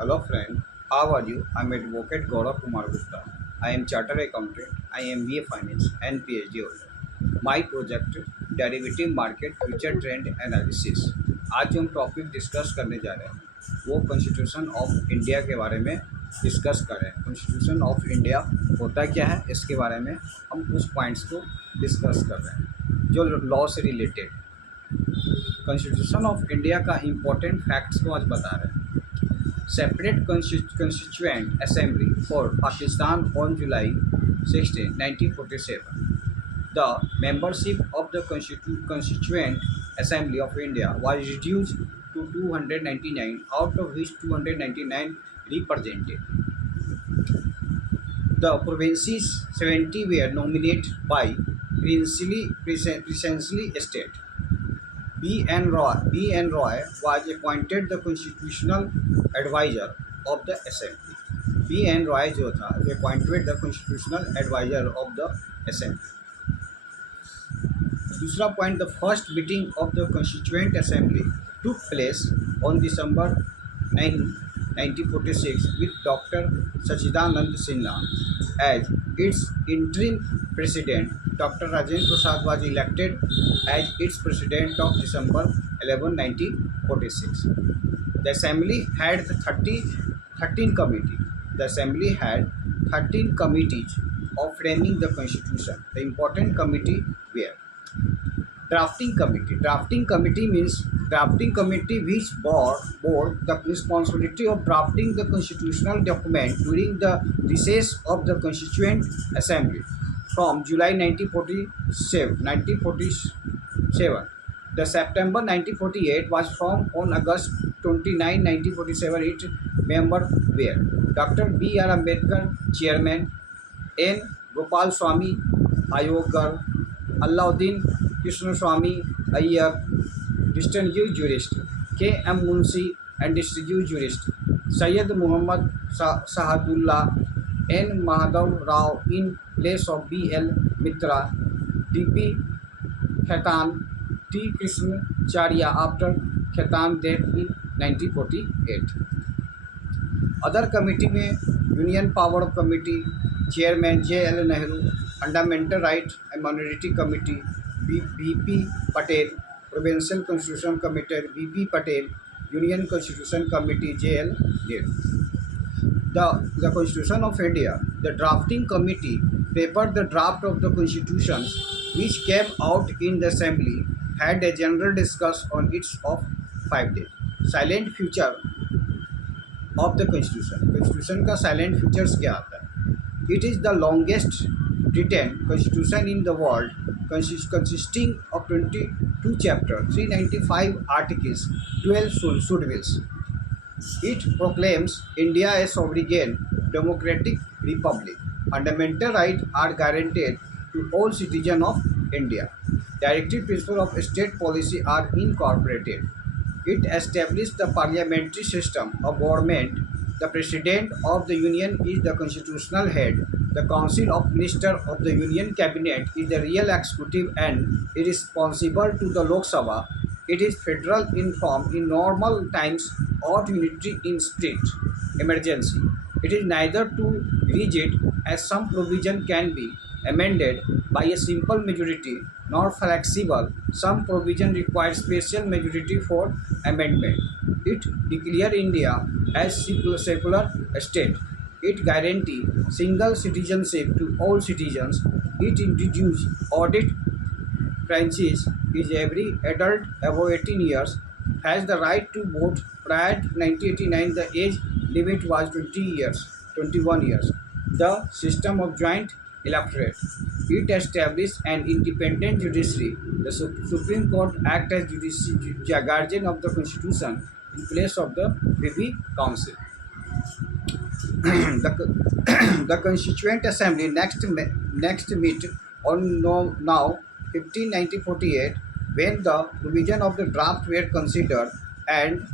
Hello friend, how are you? I'm Advocate Gaurav Kumar Gupta. I am Chartered Accountant, I am BA Finance and PhD holder. My project derivative market future trend analysis. आज जो हम topic discuss करने जा रहे हैं वो constitution of India के बारे में डिस्कस कर रहे हैं। कॉन्स्टिट्यूशन ऑफ इंडिया होता क्या है इसके बारे में हम कुछ पॉइंट्स को डिस्कस कर रहे हैं जो लॉ से रिलेटेड। कॉन्स्टिट्यूशन ऑफ इंडिया का इम्पोर्टेंट फैक्ट्स को आज बता रहे हैं। Separate Constituent Assembly for Pakistan on July 16, 1947. The membership of the Constituent Assembly of India was reduced to 299, out of which 299 represented. The provinces 70 were nominated by princely estate. B. N. Roy was appointed the constitutional advisor of the assembly. B. N. Roy जो था appointed the constitutional advisor of the assembly. दूसरा point, the first meeting of the constituent assembly took place on December 9, 1946 with Dr. Sachidanand Sinha as its interim president. Dr. Rajendra Prasad was elected as its president of December 11, 1946. The assembly had 13 committees. The assembly had 13 committees of framing the constitution. The important committee were drafting committee. Drafting committee means drafting committee which bore the responsibility of drafting the constitutional document during the recess of the Constituent Assembly from July 1947. The September 1948 was formed on August 29, 1947. Its members were Dr. B. R. Ambedkar, Chairman, N. Gopal Swamy, Ayogar, Alauddin Krishnaswamy Iyer, distinguished jurist, K. M. Munshi, and distinguished jurist, Syed Muhammad Sahadullah, N. Madhav Rao in place of B. L. Mitra, D.P. Khaitan, T. Krishnacharya after Khaitan death in 1948. Other committee में union power committee, chairman J. L. Nehru, fundamental right and minority committee B.P. Patel, provincial constitution committee B.P. Patel, union constitution committee J. L. Nehru. The Constitution of India, the drafting committee prepared the draft of the constitutions which came out in the assembly, had a general discuss on its of 5 days. Silent future of the constitution का silent features क्या आता है? It is the longest written constitution in the world, consisting of 22 chapters, 395 articles, 12 schedules. It proclaims India a sovereign democratic republic. Fundamental rights are guaranteed to all citizens of India. Directive principles of state policy are incorporated. It established the parliamentary system of government. The President of the Union is the constitutional head. The Council of Ministers of the Union Cabinet is the real executive and is responsible to the Lok Sabha. It is federal in form in normal times or unitary in strict emergency. It is neither too rigid as some provision can be amended by a simple majority nor flexible. Some provision require special majority for amendment. It declares India as secular state. It guarantees single citizenship to all citizens. It introduces audit franchise is every adult above 18 years has the right to vote. Prior to 1989, the age limit was 21 years. The system of joint electorate. It established an independent judiciary. The Supreme Court acts as guardian of the Constitution in place of the Privy Council. The Constituent Assembly next meet on now 1948 when the provision of the draft were considered and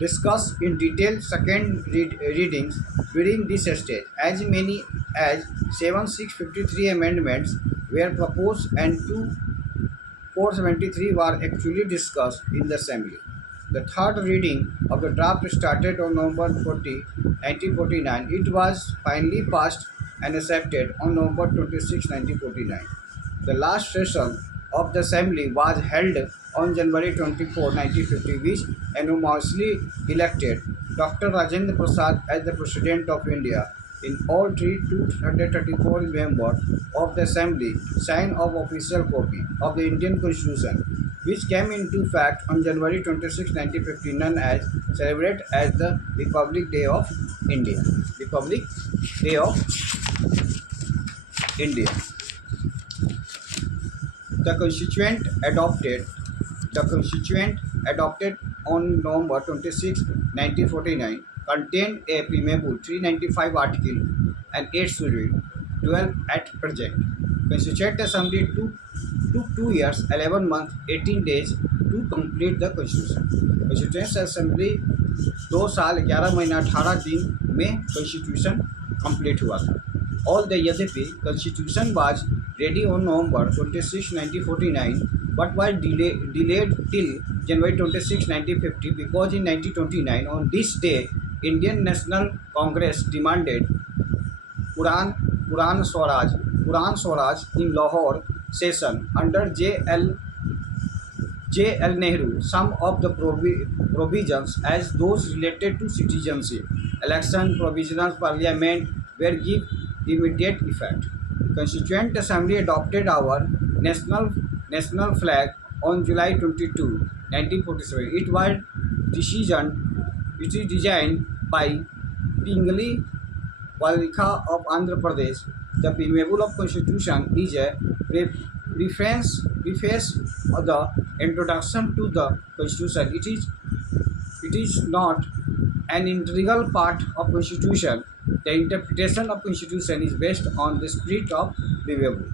discussed in detail. Second readings during this stage. As many as 7,653 amendments were proposed and 2,473 were actually discussed in the assembly. The third reading of the draft started on November 40, 1949. It was finally passed and accepted on November 26, 1949. The last session of the Assembly was held on January 24, 1950, which unanimously elected Dr. Rajendra Prasad as the President of India. In all, 234 members of the Assembly signed an official copy of the Indian Constitution, which came into effect on January 26, 1950, known as celebrated as the Republic Day of India. Republic Day of India. The Constituent adopted the Constituent adopted on November 26, 1949 contained a preamble, 395 article and 8 schedule, 12 at present. Constituent Assembly took 2 years, 11 months, 18 days to complete the Constitution. Constituent Assembly 2 साल 11 महीना 18 दिन में Constitution complete हुआ था. All the यद्यपि Constitution was ready on November 26, 1949, but was delayed till January 26, 1950, because in 1929 on this day Indian National Congress demanded Quran Quran Swaraj in Lahore session under J.L. Nehru. Some of the provisions as those related to citizenship, election, provisional parliament were given immediate effect. Constituent Assembly adopted our national flag on July 22, 1947. It is designed by Pingali Walika of Andhra Pradesh. The preamble of Constitution is a preface of the introduction to the Constitution. It is not an integral part of Constitution. The interpretation of Constitution is based on the spirit of preamble.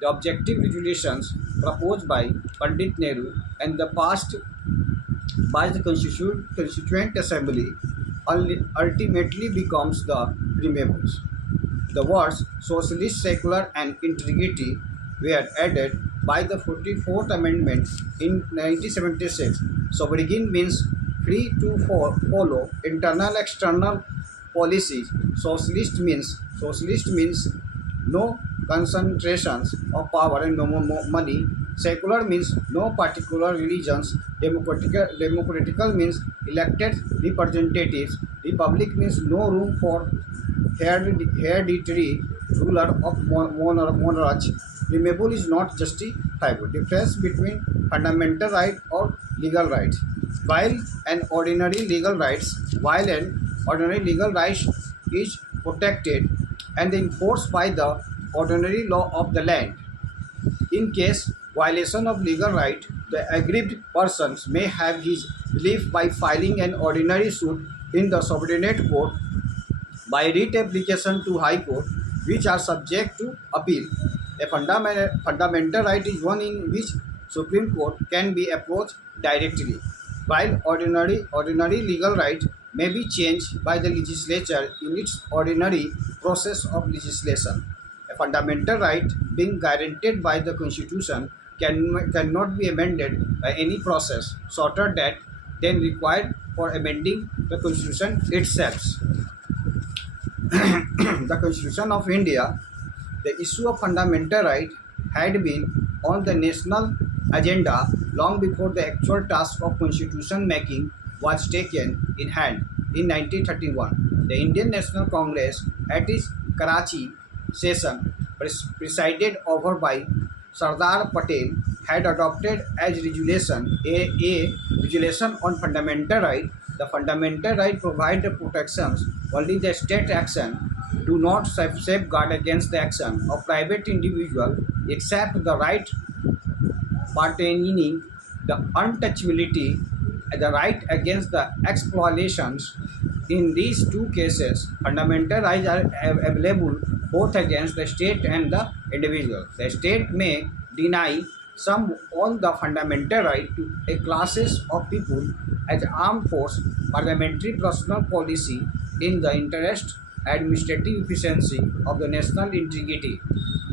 The objective regulations proposed by Pandit Nehru and the passed by the Constituent Assembly ultimately becomes the preambles. The words socialist, secular and integrity were added by the 44th Amendment in 1976. Sovereign means free to follow internal external policies. Socialist means no concentrations of power and no money. Secular means no particular religions. Democratical means elected representatives. Republic means no room for hereditary ruler of monarch. Preamble is not justifiable. Difference between fundamental right or legal rights. While an ordinary legal rights is protected and enforced by the ordinary law of the land. In case violation of legal right, the aggrieved persons may have his relief by filing an ordinary suit in the subordinate court by writ application to High Court, which are subject to appeal. A fundamental right is one in which Supreme Court can be approached directly, while ordinary legal right may be changed by the legislature in its ordinary process of legislation. A fundamental right being guaranteed by the Constitution cannot be amended by any process shorter than required for amending the Constitution itself. The Constitution of India, the issue of fundamental right had been on the national agenda long before the actual task of constitution making was taken in hand. In 1931, the Indian National Congress at its Karachi session, presided over by Sardar Patel, had adopted as regulation a regulation on fundamental right. The fundamental right provide the protections only the state action do not safeguard against the action of private individual except the right pertaining the untouchability, the right against the exploitations. In these two cases, fundamental rights are available both against the state and the individual. The state may deny some on the fundamental right to a classes of people as armed force, parliamentary personal policy in the interest administrative efficiency of the national integrity.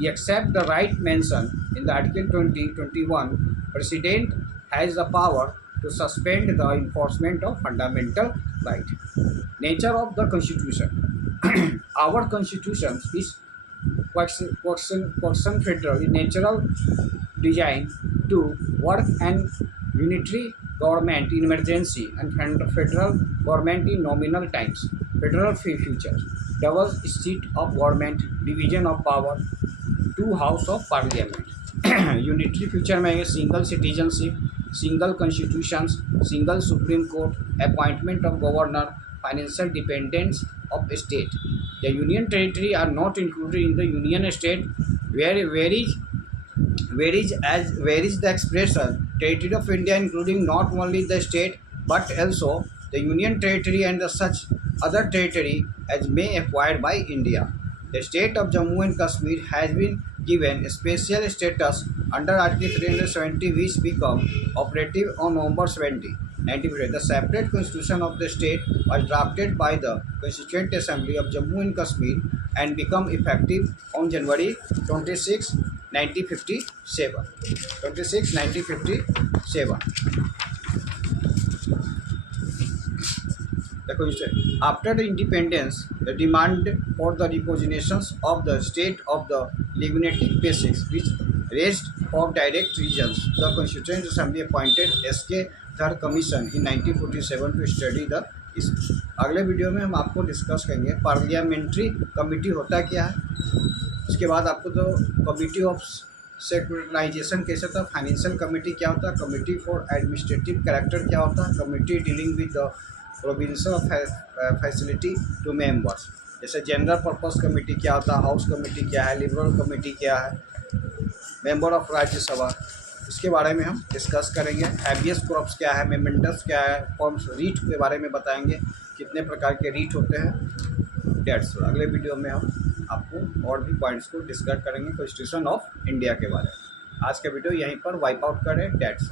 Except the right mentioned in the Article 2021, President has the power to suspend the enforcement of fundamental right. Nature of the Constitution. Our Constitution is question federal in natural design to work and unitary government in emergency and federal government in nominal times. Federal future. Double seat of government, division of power, two house of parliament. Unitary future में single citizenship, single constitutions, single supreme court, appointment of governor, financial dependence of state. The union territory are not included in the union state where is the expression territory of India, including not only the state but also the union territory and the such other territory as may acquired by India. The state of Jammu and Kashmir has been given a special status under Article 370, which become operative on November 20, 1950. The separate constitution of the state was drafted by the Constituent Assembly of Jammu and Kashmir and become effective on January 26, 1957. 26, 1957. The Constitution. After the independence, the demand for the repositions of the state of the linguistic basics, which raised for direct regions, the Constituent Assembly appointed S.K. Third Commission in 1947 to study the issue. अगले video में हम आपको discuss करेंगे parliamentary committee होता क्या है, उसके बाद आपको तो कमिटी ऑफ सेक्युलराइजेशन कैसे होता है, फाइनेंशियल कमेटी क्या होता है, कमेटी फॉर एडमिनिस्ट्रेटिव कैरेक्टर क्या होता है, committee dealing with the provincial facility to members, जैसे जनरल पर्पस कमेटी क्या होता है, हाउस कमेटी क्या है, लिबरल कमेटी क्या है, मेंबर ऑफ राज्यसभा, इसके बारे में हम डिस्कस करेंगे। हैबियस कॉर्पस क्या है, मेमेंडस क्या है, फॉर्म्स रीट के बारे में बताएंगे, कितने प्रकार के रीट होते हैं। डेट्स अगले वीडियो में हम आपको और भी पॉइंट्स को डिस्कस करेंगे कॉन्स्टिट्यूशन ऑफ इंडिया के बारे में। आज का वीडियो यहीं पर वाइप आउट करें। डेट्स